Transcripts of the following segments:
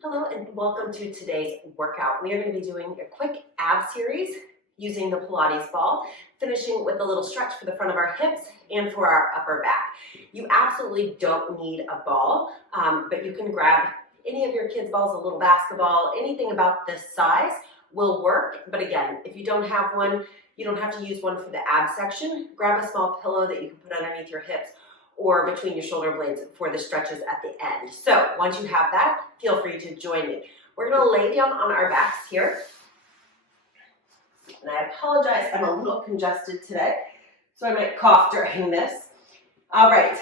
Hello and welcome to today's workout. We are going to be doing a quick ab series using the Pilates ball, finishing with a little stretch for the front of our hips and for our upper back. You absolutely don't need a ball, but you can grab any of your kids' balls, a little basketball, anything about this size will work. But again, if you don't have one, you don't have to use one for the ab section. Grab a small pillow that you can put underneath your hips or between your shoulder blades for the stretches at the end. So once you have that, feel free to join me. We're gonna lay down on our backs here. And I apologize, I'm a little congested today, so I might cough during this. All right,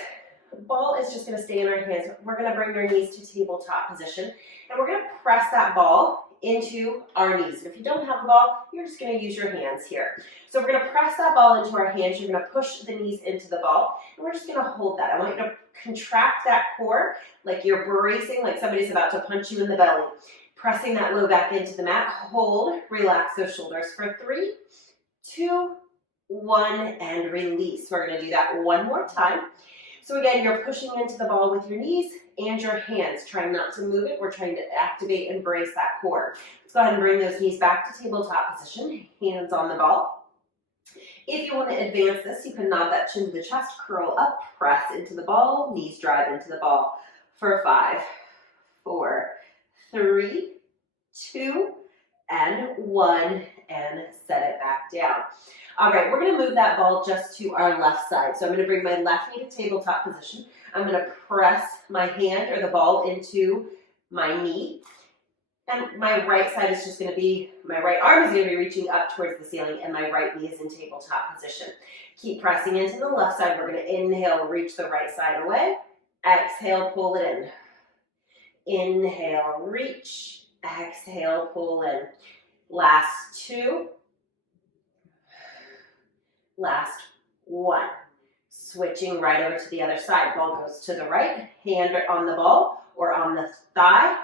the ball is just gonna stay in our hands. We're gonna bring our knees to tabletop position, and we're gonna press that ball into our knees. And if you don't have a ball, you're just gonna use your hands here. So we're gonna press that ball into our hands. You're gonna push the knees into the ball, and we're just gonna hold that. I want you to contract that core like you're bracing, like somebody's about to punch you in the belly. Pressing that low back into the mat. Hold, relax those shoulders for 3, 2, 1, and release. We're gonna do that one more time. So again, you're pushing into the ball with your knees and your hands, trying not to move it. We're trying to activate and brace that core. Let's go ahead and bring those knees back to tabletop position, hands on the ball. If you want to advance this, you can nod that chin to the chest, curl up, press into the ball, knees drive into the ball for 5, 4, 3, 2, and 1, and set it back down. All right, we're gonna move that ball just to our left side. So I'm gonna bring my left knee to tabletop position. I'm gonna press my hand or the ball into my knee. And my right side is just gonna be, my right arm is gonna be reaching up towards the ceiling and my right knee is in tabletop position. Keep pressing into the left side. We're gonna inhale, reach the right side away. Exhale, pull it in. Inhale, reach. Exhale, pull in. Last 2. Last 1. Switching right over to the other side. Ball goes to the right, hand on the ball or on the thigh.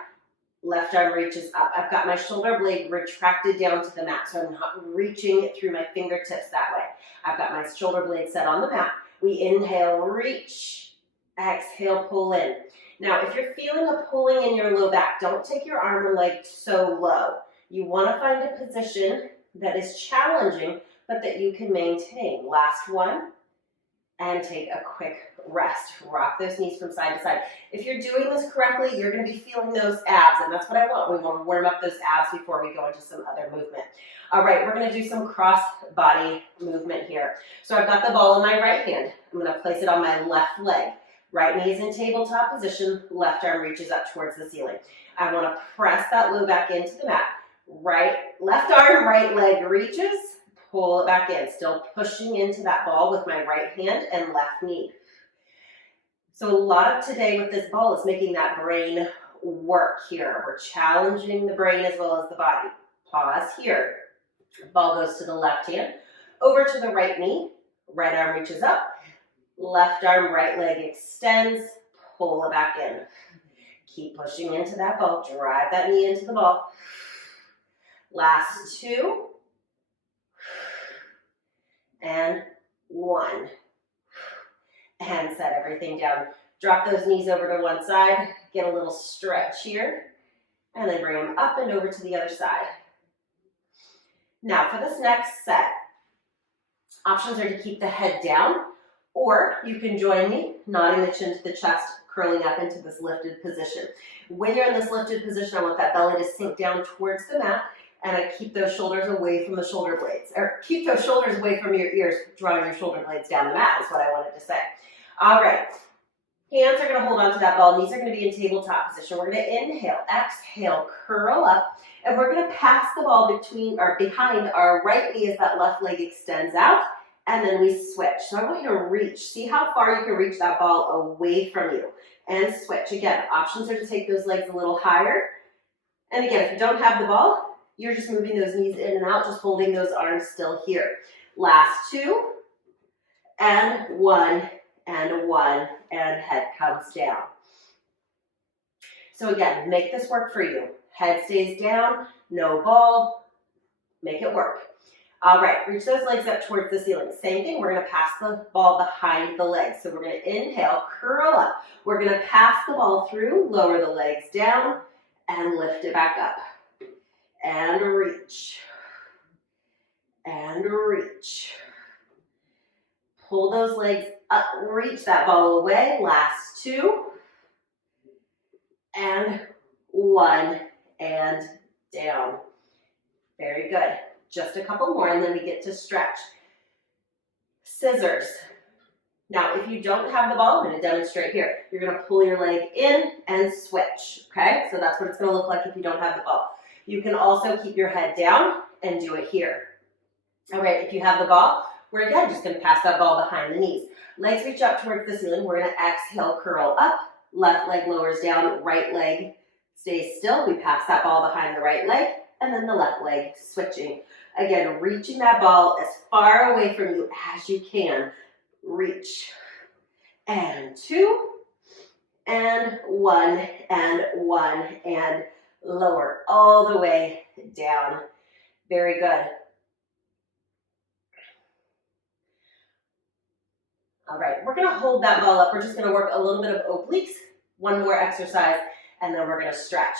Left arm reaches up. I've got my shoulder blade retracted down to the mat, so I'm not reaching it through my fingertips that way. I've got my shoulder blade set on the mat. We inhale, reach. Exhale, pull in. Now, if you're feeling a pulling in your low back, don't take your arm and leg so low. You want to find a position that is challenging, but that you can maintain. Last 1, and take a quick rest. Rock those knees from side to side. If you're doing this correctly, you're going to be feeling those abs, and that's what I want. We want to warm up those abs before we go into some other movement. All right, we're going to do some cross body movement here. So I've got the ball in my right hand. I'm going to place it on my left leg. Right knee is in tabletop position. Left arm reaches up towards the ceiling. I want to press that low back into the mat. Left arm, right leg reaches. Pull it back in, still pushing into that ball with my right hand and left knee. So a lot of today with this ball is making that brain work here. We're challenging the brain as well as the body. Pause here. Ball goes to the left hand, over to the right knee. Right arm reaches up. Left arm, right leg extends. Pull it back in. Keep pushing into that ball. Drive that knee into the ball. Last 2. And 1. And set everything down. Drop those knees over to one side. Get a little stretch here. And then bring them up and over to the other side. Now for this next set, options are to keep the head down, or you can join me, nodding the chin to the chest, curling up into this lifted position. When you're in this lifted position, I want that belly to sink down towards the mat, and I keep those shoulders away from the shoulder blades, or keep those shoulders away from your ears, drawing your shoulder blades down the mat is what I wanted to say. All right, hands are gonna hold onto that ball, knees are gonna be in tabletop position. We're gonna inhale, exhale, curl up, and we're gonna pass the ball between or behind our right knee as that left leg extends out, and then we switch. So I want you to reach, see how far you can reach that ball away from you, and switch. Again, options are to take those legs a little higher, and again, if you don't have the ball, you're just moving those knees in and out, just holding those arms still here. Last 2, and 1, and 1, and head comes down. So again, make this work for you. Head stays down, no ball, make it work. All right, reach those legs up towards the ceiling. Same thing, we're gonna pass the ball behind the legs. So we're gonna inhale, curl up. We're gonna pass the ball through, lower the legs down, and lift it back up. And reach. And reach. Pull those legs up, reach that ball away. Last 2. And 1, and down. Very good. Just a couple more, and then we get to stretch. Scissors. Now, if you don't have the ball, I'm going to demonstrate here. You're going to pull your leg in and switch, okay? So that's what it's going to look like if you don't have the ball. You can also keep your head down and do it here. All right, if you have the ball, we're again just going to pass that ball behind the knees. Legs reach up towards the ceiling. We're going to exhale, curl up. Left leg lowers down, right leg stays still. We pass that ball behind the right leg, and then the left leg switching. Again, reaching that ball as far away from you as you can. Reach. And 2, and 1, and 1, and lower all the way down. Very good. All right, we're gonna hold that ball up. We're just gonna work a little bit of obliques, one more exercise, and then we're gonna stretch.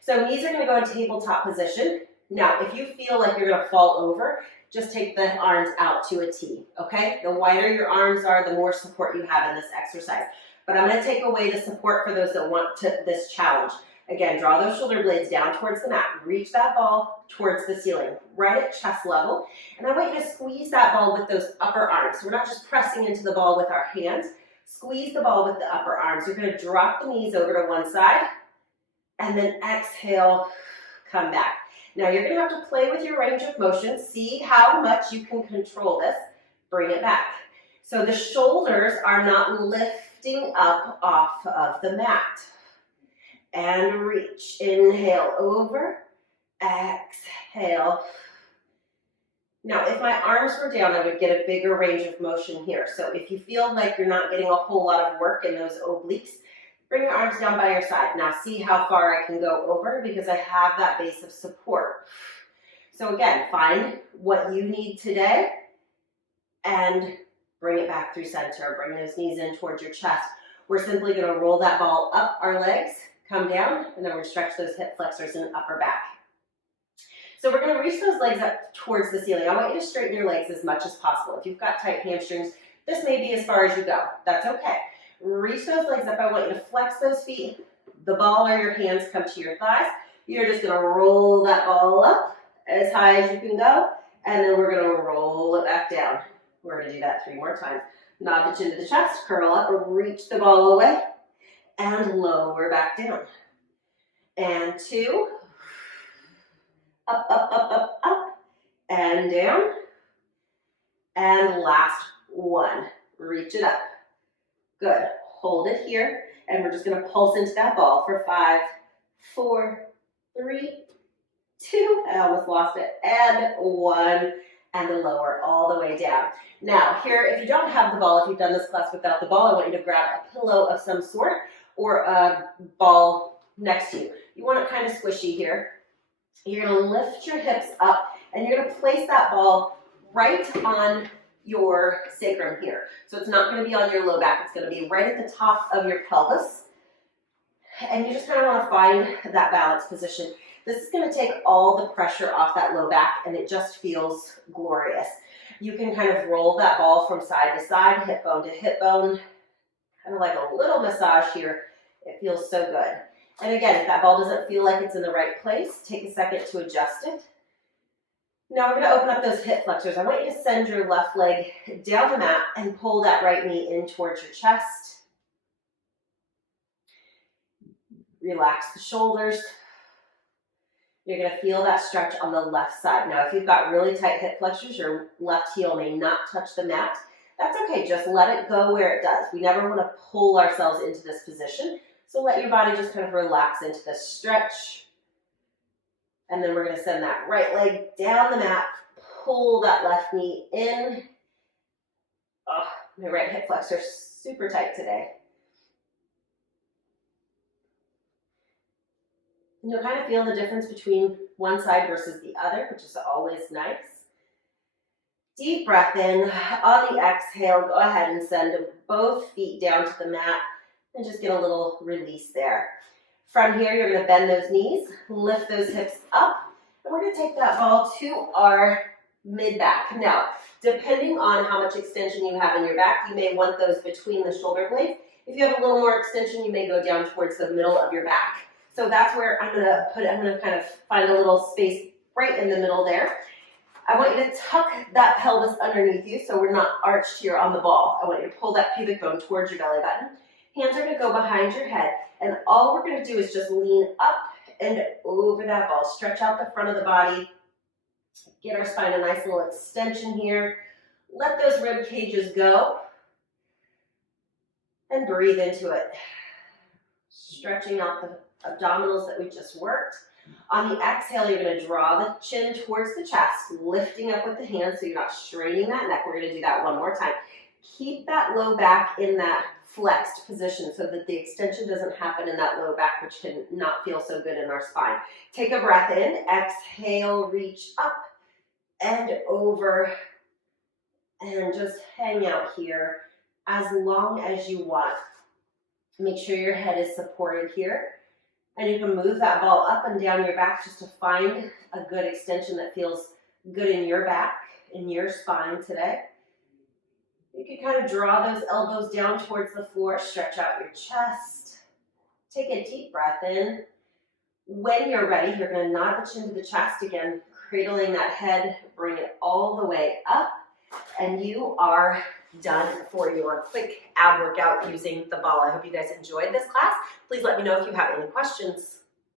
So knees are gonna go in tabletop position. Now, if you feel like you're gonna fall over, just take the arms out to a T, okay? The wider your arms are, the more support you have in this exercise. But I'm gonna take away the support for those that want this challenge. Again, draw those shoulder blades down towards the mat. Reach that ball towards the ceiling, right at chest level. And I want you to squeeze that ball with those upper arms. So we're not just pressing into the ball with our hands. Squeeze the ball with the upper arms. You're gonna drop the knees over to one side, and then exhale, come back. Now you're gonna have to play with your range of motion. See how much you can control this. Bring it back. So the shoulders are not lifting up off of the mat. And reach. Inhale over. Exhale. Now, if my arms were down, I would get a bigger range of motion here. So if you feel like you're not getting a whole lot of work in those obliques, bring your arms down by your side. Now see how far I can go over because I have that base of support. So again, find what you need today and bring it back through center. Bring those knees in towards your chest. We're simply going to roll that ball up our legs, come down, and then we're going to stretch those hip flexors and upper back. So we're going to reach those legs up towards the ceiling. I want you to straighten your legs as much as possible. If you've got tight hamstrings, this may be as far as you go. That's okay. Reach those legs up. I want you to flex those feet. The ball or your hands come to your thighs. You're just going to roll that ball up as high as you can go, and then we're going to roll it back down. We're going to do that 3 more times. Nod the chin to the chest, curl up, or reach the ball away, and lower back down. And 2. Up, up, up, up, up, and down. And last 1. Reach it up. Good. Hold it here, and we're just going to pulse into that ball for 5, 4, 3, 2. I almost lost it. And 1. And the lower all the way down. Now, here, if you don't have the ball, if you've done this class without the ball, I want you to grab a pillow of some sort or a ball next to you. You want it kind of squishy here. You're going to lift your hips up, and you're going to place that ball right on your sacrum here. So it's not going to be on your low back. It's going to be right at the top of your pelvis. And you just kind of want to find that balance position. This is going to take all the pressure off that low back, and it just feels glorious. You can kind of roll that ball from side to side, hip bone to hip bone, kind of like a little massage here. It feels so good. And again, if that ball doesn't feel like it's in the right place, take a second to adjust it. Now we're going to open up those hip flexors. I want you to send your left leg down the mat and pull that right knee in towards your chest. Relax the shoulders. You're going to feel that stretch on the left side. Now, if you've got really tight hip flexors, your left heel may not touch the mat. That's okay. Just let it go where it does. We never want to pull ourselves into this position. So let your body just kind of relax into this stretch. And then we're going to send that right leg down the mat. Pull that left knee in. Oh, my right hip flexor is super tight today. And you'll kind of feel the difference between one side versus the other, which is always nice. Deep breath in. On the exhale, go ahead and send both feet down to the mat and just get a little release there. From here, you're gonna bend those knees, lift those hips up, and we're gonna take that ball to our mid-back. Now, depending on how much extension you have in your back, you may want those between the shoulder blades. If you have a little more extension, you may go down towards the middle of your back. So that's where I'm gonna kind of find a little space right in the middle there. I want you to tuck that pelvis underneath you so we're not arched here on the ball. I want you to pull that pubic bone towards your belly button. Hands are gonna go behind your head, and all we're gonna do is just lean up and over that ball. Stretch out the front of the body. Get our spine a nice little extension here. Let those rib cages go. And breathe into it. Stretching out the abdominals that we just worked. On the exhale, you're gonna draw the chin towards the chest, lifting up with the hands so you're not straining that neck. We're gonna do that one more time. Keep that low back in that flexed position so that the extension doesn't happen in that low back, which can not feel so good in our spine. Take a breath in, exhale, reach up and over, and just hang out here as long as you want. Make sure your head is supported here. And you can move that ball up and down your back just to find a good extension that feels good in your back, in your spine today. You can kind of draw those elbows down towards the floor, stretch out your chest. Take a deep breath in. When you're ready, you're going to nod the chin to the chest again, cradling that head, bring it all the way up, and you are done for your quick ab workout using the ball. I hope you guys enjoyed this class. Please let me know if you have any questions.